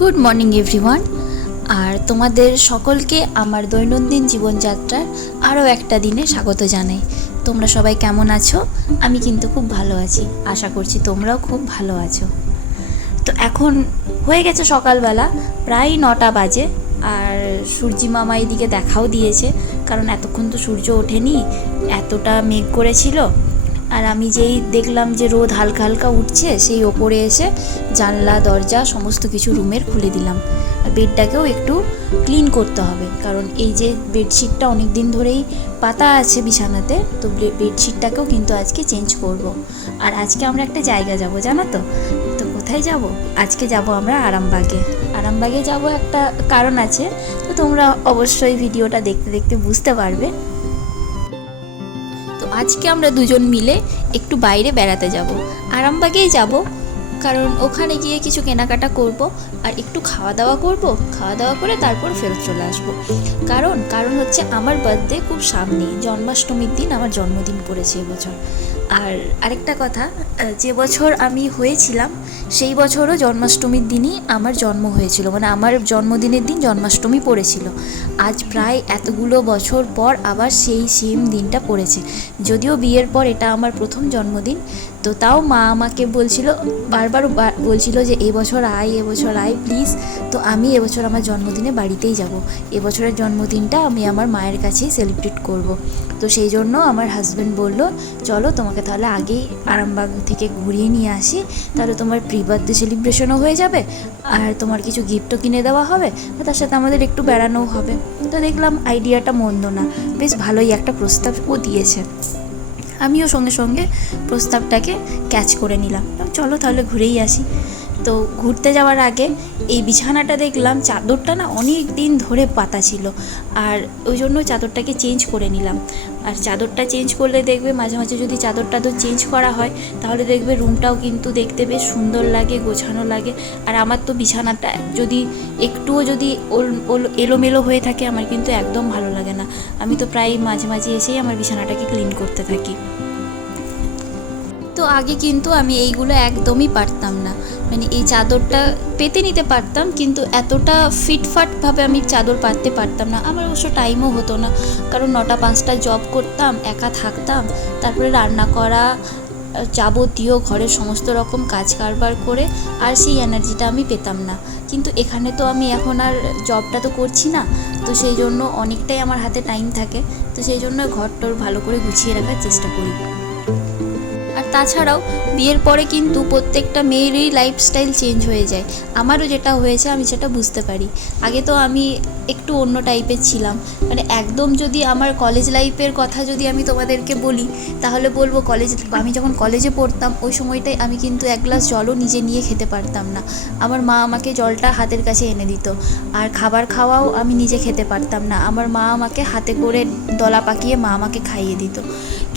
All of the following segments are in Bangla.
Good morning, everyone. আর তোমাদের সকলকে আমার দৈনন্দিন জীবনযাত্রার আরও একটা দিনে স্বাগত জানাই। তোমরা সবাই কেমন আছো? আমি কিন্তু খুব ভালো আছি। আশা করছি তোমরাও খুব ভালো আছো। তো এখন হয়ে গেছে সকালবেলা, প্রায় নটা বাজে, আর সূর্যি মামা এদিকে দেখাও দিয়েছে, কারণ এতক্ষণ তো সূর্য ওঠেনি, এতটা মেঘ করেছিল আর আমি যেই দেখলাম যে রোদ হালকা হালকা উঠছে, সেই ওপরে এসে জানলা, দরজা, সমস্ত কিছু রুমের খুলে দিলাম। আর বেডটাকেও একটু ক্লিন করতে হবে, কারণ এই যে বেডশিটটা অনেক দিন ধরেই পাতা আছে বিছানাতে, তো বেডশিটটাকেও কিন্তু আজকে চেঞ্জ করব। আর আজকে আমরা একটা জায়গা যাব, জানো তো? তো কোথায় যাব? আজকে যাব আমরা আরামবাগে। আরামবাগে যাব একটা কারণ আছে, তো তোমরা অবশ্যই ভিডিওটা দেখতে দেখতে বুঝতে পারবে। আজকে আমরা দুজন মিলে একটু বাইরে বেড়াতে যাব। আরামবাগেই যাব। কারণ ওখানে গিয়ে কিছু কেনাকাটা করব আর একটু খাওয়া দাওয়া করব, খাওয়া দাওয়া করে তারপর ফেরত চলে আসব। কারণ কারণ হচ্ছে আমার বার্থডে খুব সামনে, জন্মাষ্টমীর দিন আমার জন্মদিন পড়েছে এবছর। আর আরেকটা কথা যে বছর আমি হয়েছিলাম, সেই বছরও জন্মাষ্টমীর দিনই আমার জন্ম হয়েছিল। মানে আমার জন্মদিনের দিন জন্মাষ্টমী পড়েছিল। আজ প্রায় এতগুলো বছর পর আবার সেই সেম দিনটা পড়েছে। যদিও বিয়ের পর এটা আমার প্রথম জন্মদিন, তো তাও মা আমাকে বলছিল বারবার বলছিল যে এবছর আয় এবছর আয় প্লিজ তো আমি এবছর আমার জন্মদিনে বাড়িতেই যাব। এবছরের জন্মদিনটা আমি আমার মায়ের কাছেই সেলিব্রেট করব। তো সেই জন্য আমার হাজব্যান্ড বলল, চলো তোমাকে তাহলে আগেই আরামবাগ থেকে ঘুরিয়ে নিয়ে আসি। তাহলে তোমার প্রি বার্থডে সেলিব্রেশনও হয়ে যাবে, আর তোমার কিছু গিফটও কিনে দেওয়া হবে, আর তার সাথে আমাদের একটু বেড়ানোও হবে। তো দেখলাম আইডিয়াটা মন্দ না। বেশ ভালোই একটা প্রস্তাব প্রস্তাবও দিয়েছে। আমিও সঙ্গে সঙ্গে প্রস্তাবটাকে ক্যাচ করে নিলাম। চলো তাহলে ঘুরেই আসি। তো ঘুরতে যাওয়ার আগে এই বিছানাটা দেখলাম, চাদরটা না অনেক দিন ধরে পাতা ছিল। আর ওই জন্য চাদরটাকে চেঞ্জ করে নিলাম। আর চাদরটা চেঞ্জ করলে দেখবে মাঝে মাঝে যদি চাদর টাদর চেঞ্জ করা হয়, তাহলে দেখবে রুমটাও কিন্তু দেখতে বেশ সুন্দর লাগে, গোছানো লাগে। আর আমার তো বিছানাটা যদি একটুও যদি এলোমেলো হয়ে থাকে, আমার কিন্তু একদম ভালো লাগে না। আমি তো প্রায় মাঝে মাঝে এসেই আমার বিছানাটাকে ক্লিন করতে থাকি। তো আগে কিন্তু আমি এইগুলো একদমই পারতাম না। মানে এই চাদরটা পেতে নিতে পারতাম, কিন্তু এতটা ফিটফাটভাবে আমি চাদর পারতে পারতাম না। আমার অবশ্য টাইমও হতো না, কারণ নটা পাঁচটা জব করতাম, একা থাকতাম, তারপরে রান্না করা যাবতীয় ঘরের সমস্ত রকম কাজ কারবার করে আর সেই এনার্জিটা আমি পেতাম না। কিন্তু এখানে তো আমি এখন আর জবটা তো করছি না, তো সেই জন্য অনেকটাই আমার হাতে টাইম থাকে, তো সেই জন্য ঘরটর ভালো করে গুছিয়ে রাখার চেষ্টা করি। তাছাড়াও বিয়ের পরে কিন্তু প্রত্যেকটা মেয়েরই লাইফস্টাইল চেঞ্জ হয়ে যায়। আমারও যেটা হয়েছে, আমি সেটা বুঝতে পারি। আগে তো আমি একটু অন্য টাইপের ছিলাম। মানে একদম যদি আমার কলেজ লাইফের কথা যদি আমি তোমাদেরকে বলি, তাহলে বলব কলেজ আমি যখন কলেজে পড়তাম, ওই সময়টায় আমি কিন্তু এক গ্লাস জলও নিজে নিয়ে খেতে পারতাম না। আমার মা আমাকে জলটা হাতের কাছে এনে দিত। আর খাবার খাওয়াও আমি নিজে খেতে পারতাম না। আমার মা আমাকে হাতে করে দলা পাকিয়ে মা আমাকে খাইয়ে দিত।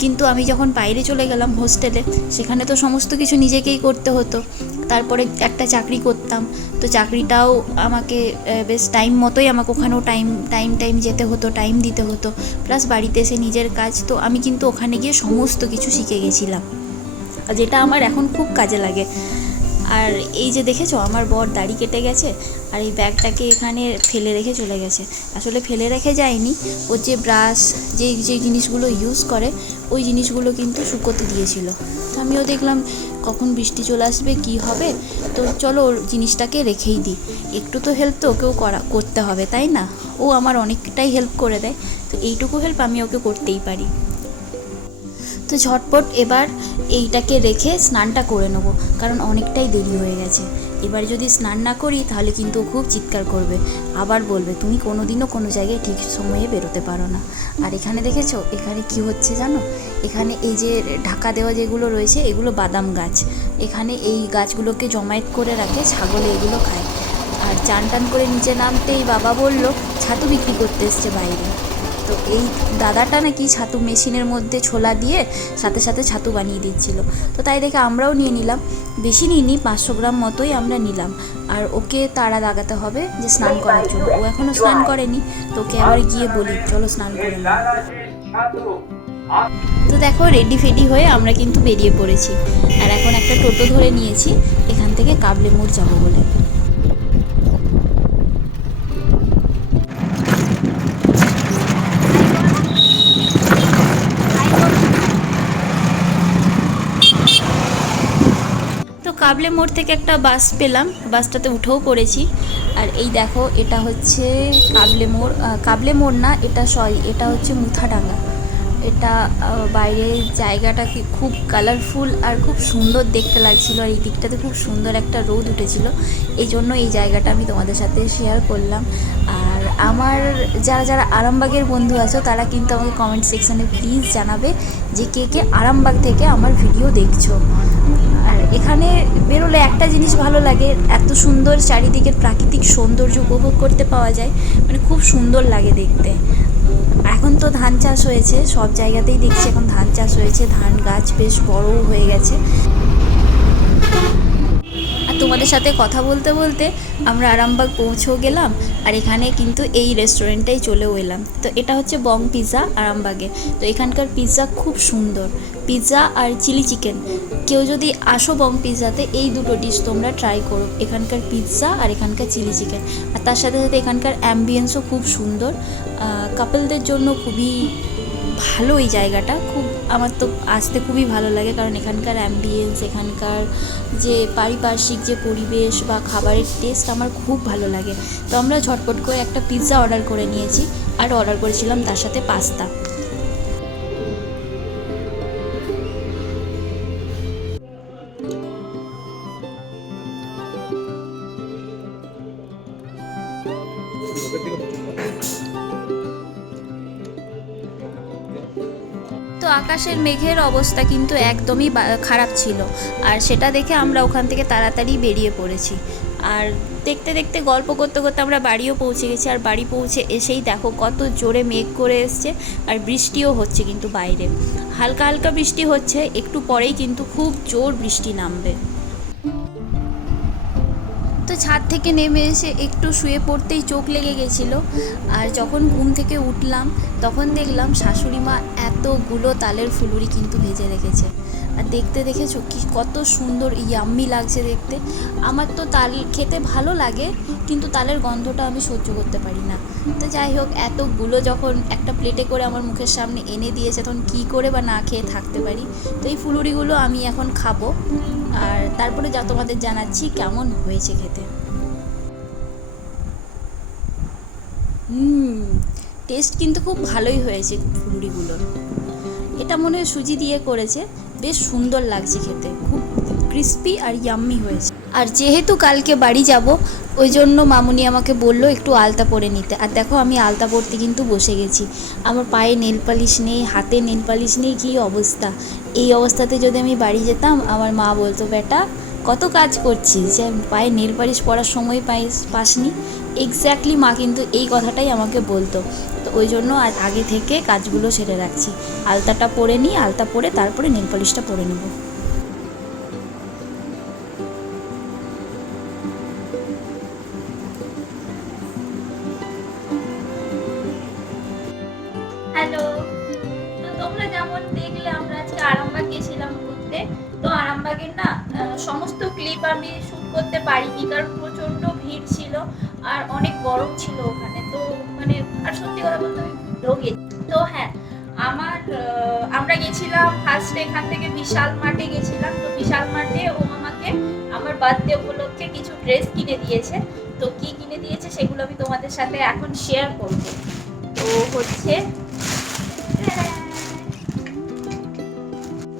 কিন্তু আমি যখন বাইরে চলে গেলাম হোস্টেলে, সেখানে তো সমস্ত কিছু নিজেকেই করতে হতো। তারপরে একটা চাকরি করতাম, তো চাকরিটাও আমাকে বেশ টাইম মতোই আমাকে ওখানেও টাইম টাইম টাইম যেতে হতো টাইম দিতে হতো। প্লাস বাড়িতে এসে নিজের কাজ, তো আমি কিন্তু ওখানে গিয়ে সমস্ত কিছু শিখে গেছিলাম। যেটা আমার এখন খুব কাজে লাগে। আর এই যে দেখেছ, আমার বর দাড়ি কেটে গেছে, আর এই ব্যাগটাকে এখানে ফেলে রেখে চলে গেছে। আসলে ফেলে রেখে যায়নি ওর যে ব্রাশ যে যে জিনিসগুলো ইউজ করে ওই জিনিসগুলো কিন্তু শুকোতে দিয়েছিল। তো আমিও দেখলাম, কখন বৃষ্টি চলে আসবে, কি হবে? তো চলো ওর জিনিসটাকে রেখেই দিই। একটু তো হেল্প তো ওকেও করা, করতে হবে, তাই না? ও আমার অনেকটাই হেল্প করে দেয়। তো এইটুকু হেল্প আমি ওকে করতেই পারি। তো ঝটপট এবার এইটাকে রেখে স্নানটা করে নেব, কারণ অনেকটাই দেরি হয়ে গেছে। এবার যদি স্নান না করি, তাহলে কিন্তু খুব চিৎকার করবে। আবার বলবে, তুমি কোনো দিনও কোনো জায়গায় ঠিক সময়ে বেরোতে পারো না। আর এখানে দেখেছ? এখানে কি হচ্ছে জানো? এখানে এই যে ঢাকা দেওয়া যেগুলো রয়েছে, এগুলো বাদাম গাছ। এখানে এই গাছগুলোকে জমায়েত করে রাখে, ছাগলে এগুলো খায়। আর চান টান করে নিচে নামতেই বাবা বলল, ছাতু বিক্রি করতে এসছে বাইরে। এই দাদাটা নাকি ছাতু মেশিনের মধ্যে ছোলা দিয়ে সাথে সাথে ছাতু বানিয়ে দিচ্ছিল। তো তাই দেখে আমরাও নিয়ে নিলাম। বেশি নিইনি, পাঁচশো গ্রাম মতোই আমরা নিলাম। আর ওকে তাড়া লাগাতে হবে যে স্নান করার জন্য। ও এখনও স্নান করেনি। তো ওকে আবার গিয়ে বলি, চলো স্নান করে তো দেখো রেডি ফেডি হয়ে আমরা কিন্তু বেরিয়ে পড়েছি। আর এখন একটা টোটো ধরে নিয়েছি। এখান থেকে কাবলে মোড় যাব বলে। কাবলে মোড় থেকে একটা বাস পেলাম। বাসটাতে উঠেও পড়েছি। আর এই দেখো, এটা হচ্ছে কাবলে মোড়। কাবলে মোড় না, এটা সরি এটা হচ্ছে মুথাডাঙ্গা। এটা বাইরের জায়গাটা কি খুব কালারফুল আর খুব সুন্দর দেখতে লাগছিল। আর এই দিকটাতে খুব সুন্দর একটা রোদ উঠেছিল। এই জন্য এই জায়গাটা আমি তোমাদের সাথে শেয়ার করলাম। আর আমার যারা যারা আরামবাগের বন্ধু আছো, তারা কিন্তু আমাকে কমেন্ট সেকশানে প্লিজ জানাবে যে কে কে আরামবাগ থেকে আমার ভিডিও দেখছ। আর এখানে বেরোলে একটা জিনিস ভালো লাগে, এত সুন্দর চারিদিকের প্রাকৃতিক সৌন্দর্য উপভোগ করতে পাওয়া যায় মানে খুব সুন্দর লাগে দেখতে। এখন তো ধান চাষ হয়েছে, সব জায়গাতেই দেখছি এখন ধান চাষ হয়েছে, ধান গাছ বেশ বড়ও হয়ে গেছে। আর তোমাদের সাথে কথা বলতে বলতে আমরা আরামবাগ পৌঁছেও গেলাম, আর এখানে কিন্তু এই রেস্টুরেন্টটাই চলেও এলাম। তো এটা হচ্ছে বং পিৎজা আরামবাগে। তো এখানকার পিৎজা খুব সুন্দর। পিৎজা আর চিলি চিকেন। কেউ যদি আসো বং পিৎজাতে, এই দুটো ডিশ তোমরা ট্রাই করো। এখানকার পিৎজা আর এখানকার চিলি চিকেন। আর তার সাথে সাথে এখানকার অ্যাম্বিয়েন্সও খুব সুন্দর। কাপলদের জন্য খুবই ভালো এই জায়গাটা। খুব, আমার তো আসতে খুবই ভালো লাগে, কারণ এখানকার অ্যাম্বিয়েন্স এখানকার যে পারিপার্শ্বিক যে পরিবেশ বা খাবারের টেস্ট আমার খুব ভালো লাগে। তো আমরা ঝটপট করে একটা পিৎজা অর্ডার করে নিয়েছি। আর অর্ডার করেছিলাম তার সাথে পাস্তা। আকাশের মেঘের অবস্থা কিন্তু একদমই খারাপ ছিল। আর সেটা দেখে আমরা ওখান থেকে তাড়াতাড়ি বেরিয়ে পড়েছি। আর দেখতে দেখতে, গল্প করতে করতে আমরা বাড়িও পৌঁছে গেছি। আর বাড়ি পৌঁছে এসেই দেখো কত জোরে মেঘ করে এসছে আর বৃষ্টিও হচ্ছে কিন্তু বাইরে। হালকা হালকা বৃষ্টি হচ্ছে, একটু পরেই কিন্তু খুব জোর বৃষ্টি নামবে। তো ছাদ থেকে নেমে এসে একটু শুয়ে পড়তেই চোখ লেগে গেছিল। আর যখন ঘুম থেকে উঠলাম, তখন দেখলাম শাশুড়ি মা এতগুলো তালের ফুলুরি কিন্তু ভেজে রেখেছে। আর দেখতে দেখেছ কি, কত সুন্দর, ইয়াম্মি লাগছে দেখতে। আমার তো তাল খেতে ভালো লাগে, কিন্তু তালের গন্ধটা আমি সহ্য করতে পারি না। তো যাই হোক, এতগুলো যখন একটা প্লেটে করে আমার মুখের সামনে এনে দিয়েছে, তখন কী করে বা না খেয়ে থাকতে পারি? তো এই ফুলুরিগুলো আমি এখন খাব। আর তারপরে যা তোমাদের জানাচ্ছি, কেমন হয়েছে খেতে? হুম টেস্ট কিন্তু খুব ভালোই হয়েছে ফুলুরিগুলোর এটা মনে হয় সুজি দিয়ে করেছে, বেশ সুন্দর লাগছে খেতে, খুব ক্রিস্পি আর ইয়াম্মি হয়েছে। আর যেহেতু কালকে বাড়ি যাব, ওই জন্য মামুনি আমাকে বলল একটু আলতা পরে নিতে। আর দেখো আমি আলতা পরতে কিন্তু বসে গেছি। আমার পায়ে নেল পালিশ নেই, হাতে নেল পালিশ নেই, কী অবস্থা? এই অবস্থাতে যদি আমি বাড়ি যেতাম, আমার মা বলতো, বেটা, কত কাজ করছিস? যে পায়ে নেল পালিশ পরার সময় পাই পাসনি। এক্স্যাক্টলি মা কিন্তু এই কথাটাই আমাকে বলতো। তো ওই জন্য আগে থেকে কাজগুলো সেরে রাখছি। আলতাটা পরে নিই, আলতা পরে তারপরে নেল পালিশটা পরে নেব। করতে পারিনি কারণ প্রচণ্ড ভিড় ছিল আর অনেক গরম ছিল ওখানে। তো মানে আর সত্যি কথা বলতে আমি ভুলেও গেছি তো হ্যাঁ আমার আমরা গেছিলাম ফার্স্ট এখান থেকে বিশাল মাঠে গেছিলাম। তো বিশাল মাঠে ও আমাকে আমার বার্থডে উপলক্ষে কিছু ড্রেস কিনে দিয়েছে। তো কি কিনে দিয়েছে সেগুলো আমি তোমাদের সাথে এখন শেয়ার করব। তো হচ্ছে,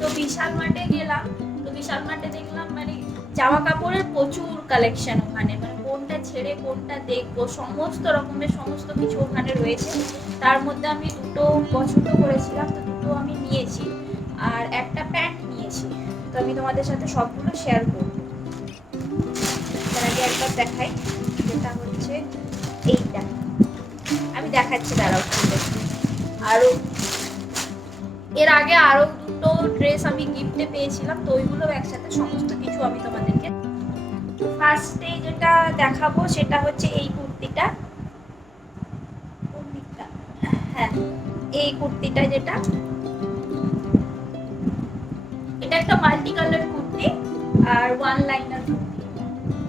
তো বিশাল মাঠে গেলাম। তো বিশাল মাঠে দেখলাম মানে জামা কাপড়ের প্রচুর কালেকশন ওখানে। মানে কোনটা ছেড়ে কোনটা দেখব, সমস্ত রকমের সমস্ত কিছু ওখানে রয়েছে। তার মধ্যে আমি দুটো পছন্দ করেছিলাম, তো দুটো আমি নিয়েছি। আর একটা প্যান্ট নিয়েছি, তো আমি তোমাদের সাথে সবগুলো শেয়ার করব। তার আগে একবার দেখাই, যেটা হচ্ছে এইটা। আমি দেখাচ্ছি, দাঁড়াও, খুলে। এর আগে আরও দুটো ড্রেস আমি গিফটে পেয়েছিলাম, তো ওইগুলো একসাথে সমস্ত কিছু আমি তোমাদেরকে ফার্স্টে যেটা দেখাবো সেটা হচ্ছে এই কুর্তিটা। হ্যাঁ এই কুর্তিটা যেটা। এটা একটা মাল্টি কালার কুর্তি আর ওয়ান লাইনার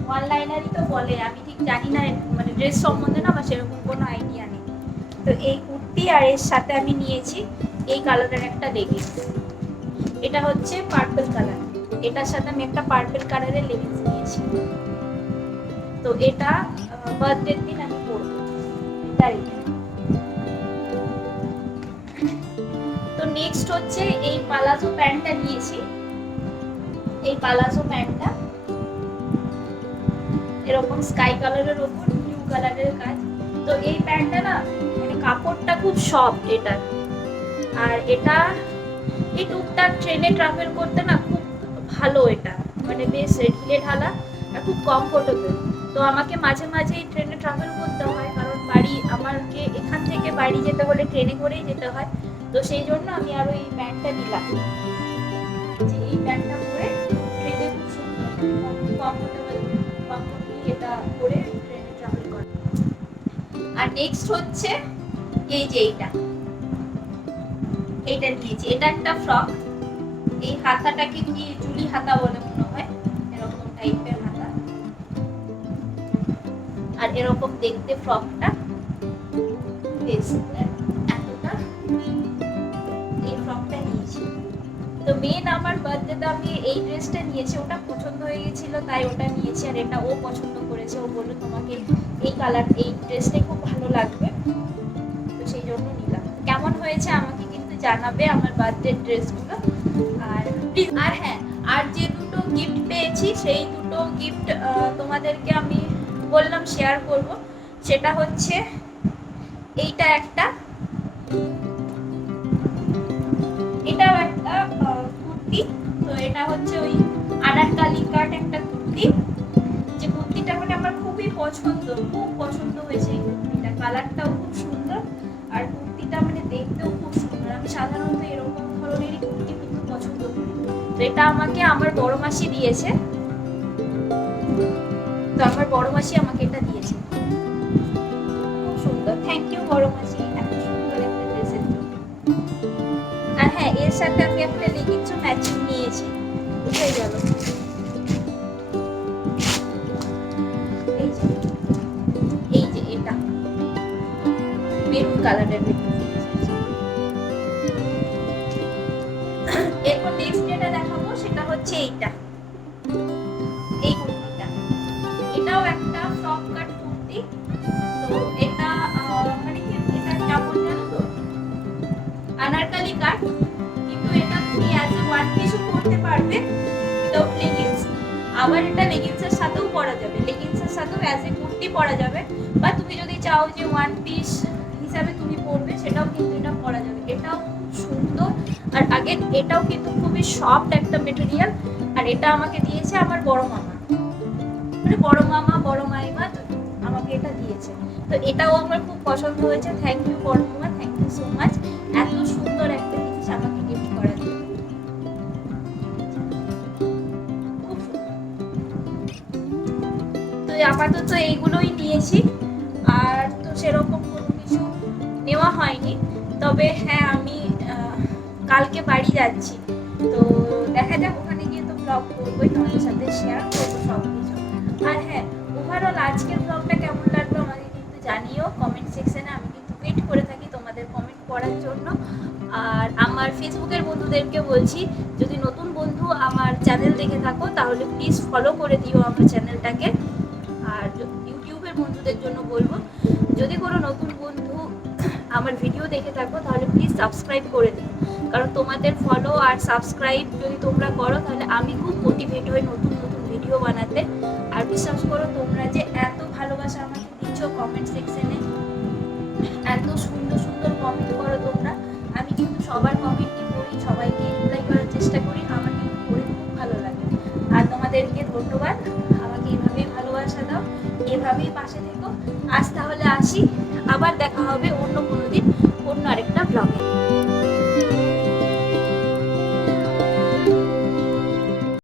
ওয়ান লাইনারই তো বলে, আমি ঠিক জানি না মানে ড্রেস সম্বন্ধে না আমার সেরকম কোনো আইডিয়া নেই। তো এই কুর্তি আর এর সাথে আমি নিয়েছি এই কালারের একটা লেগিংস এটা হচ্ছে পার্পল কালার এটার সাথে আমি একটা পার্পল কালারের লেগিংস নিয়েছি। তো এটা বার্থডের দিন আমি পরবো। এটা তো নেক্সট হচ্ছে এই পালাজো প্যান্টটা নিয়েছি। এই পালাজো প্যান্টটা এরকম স্কাই কালারের ওপর ব্লু কালারের কাজ। তো এই প্যান্টটা না মানে কাপড়টা খুব সফট এটার। আর এটা, এই টুকটাক ট্রেনে ট্রাভেল করতে না খুব ভালো এটা। মানে বেশ ঢিলে ঢালা আর খুব কমফোর্টেবল তো আমাকে মাঝে মাঝে এই ট্রেনে ট্রাভেল করতে হয় কারণ বাড়ি, আমাকে এখান থেকে বাড়ি যেতে হলে ট্রেনে করেই যেতে হয়। তো সেই জন্য আমি আরও এই প্যান্টটা নিলাম। যে এই প্যান্টটা পরে ট্রেনে খুব সুন্দর কমফোর্টেবল এটা পরে ট্রেনে ট্রাভেল করে। আর নেক্সট হচ্ছে এই যে এইটা। এইটা নিয়েছি এটা একটা ফ্রক এই হাতাটাকে কি জুলি হাতা বলে মনে হয়? এরকম টাইপের হাতা। আর এরকম দেখতে ফ্রকটা এতটা এই ফ্রকটা নিয়েছি। তো মেন আমার বার্থডেতে আমি এই ড্রেসটা নিয়েছি। ওটা পছন্দ হয়ে গেছিল, তাই ওটা নিয়েছি। আর এটা ও পছন্দ করেছে। ও বলল, তোমাকে এই কালার এই ড্রেসটাই খুব ভালো লাগবে। তো সেই জন্য নিলাম। কেমন হয়েছে আমাকে জানাবে আমার বার্থডে ড্রেসগুলো আর please- আর হ্যাঁ আর যে দুটো গিফট পেয়েছি, সেই দুটো গিফট তোমাদেরকে আমি বললাম শেয়ার করব। সেটা হচ্ছে, এইটা একটা। এটাও একটা কুর্তি। তো এটা হচ্ছে ওই আনারকালি কাট একটা কুর্তি। যে কুর্তিটা মানে আমার খুবই পছন্দ, খুব পছন্দ হয়েছে এই কুর্তিটা। কালারটাও খুব সাধারণত এরকম ধরনেরই কুর্তি কিন্তু পছন্দ করি। তো এটা আমাকে আমার বড় মাসি দিয়েছে। তো আমার বড় মাসি আমাকে এটা দিয়েছে। খুব সুন্দর। থ্যাংক ইউ বড় মাসি। সুন্দর একটা ড্রেসের আর হ্যাঁ এর সাথে আমি একটা লেগিংসও ম্যাচিং নিয়েছি। বুঝে গেল। আনারকালি কাট কিন্তু এটা তুমি অ্যাজ এ ওয়ান পিসও পরতে পারবে উইদাউট লেগিংস আবার এটা লেগিংসের সাথেও পরা যাবে। লেগিংসের সাথেও অ্যাজ এ কুর্তি পরা যাবে। বা তুমি যদি চাও যে ওয়ান পিস হিসাবে তুমি পরবে, সেটাও কিন্তু এটা পরা যাবে। এটাও সুন্দর। আর আগে এটাও কিন্তু খুবই সফট একটা মেটেরিয়াল আর এটা আমাকে দিয়েছে আমার বড় মামা। মানে বড় মামা, বড় মাইমা আমাকে এটা দিয়েছে। তো এটাও আমার খুব পছন্দ হয়েছে। থ্যাংক ইউ বড় মামা থ্যাংক ইউ সো মাচ এত সুন্দর একটা জিনিস আমাকে গিফট করার জন্য তো আপাতত এইগুলোই নিয়েছি। আর তো সেরকম কোনো কিছু নেওয়া হয়নি। তবে হ্যাঁ আমি কালকে বাড়ি যাচ্ছি। তো দেখা যাক, ওখানে গিয়ে তো ব্লগ করবোই, তোমাদের সাথে শেয়ার করব সব কিছু আর হ্যাঁ ওভারঅল আজকের ব্লগটা কেমন লাগল আমাকে কিন্তু জানিও কমেন্ট সেকশনে আমি কিন্তু ওয়েট করে থাকি তোমাদের পড়ার জন্য। আর আমার ফেসবুকের বন্ধুদেরকে বলছি, যদি নতুন বন্ধু আমার চ্যানেল দেখে থাকো, তাহলে প্লিজ ফলো করে দিও আমার চ্যানেলটাকে। আর ইউটিউবের বন্ধুদের জন্য বলব, যদি কোনো নতুন বন্ধু আমার ভিডিও দেখে থাকো, তাহলে প্লিজ সাবস্ক্রাইব করে দিও। কারণ তোমাদের ফলো আর সাবস্ক্রাইব যদি তোমরা করো, তাহলে আমি খুব মোটিভেট হই নতুন নতুন ভিডিও বানাতে। আর বিশ্বাস করো তোমরা যে এত ভালোবাসা আমাকে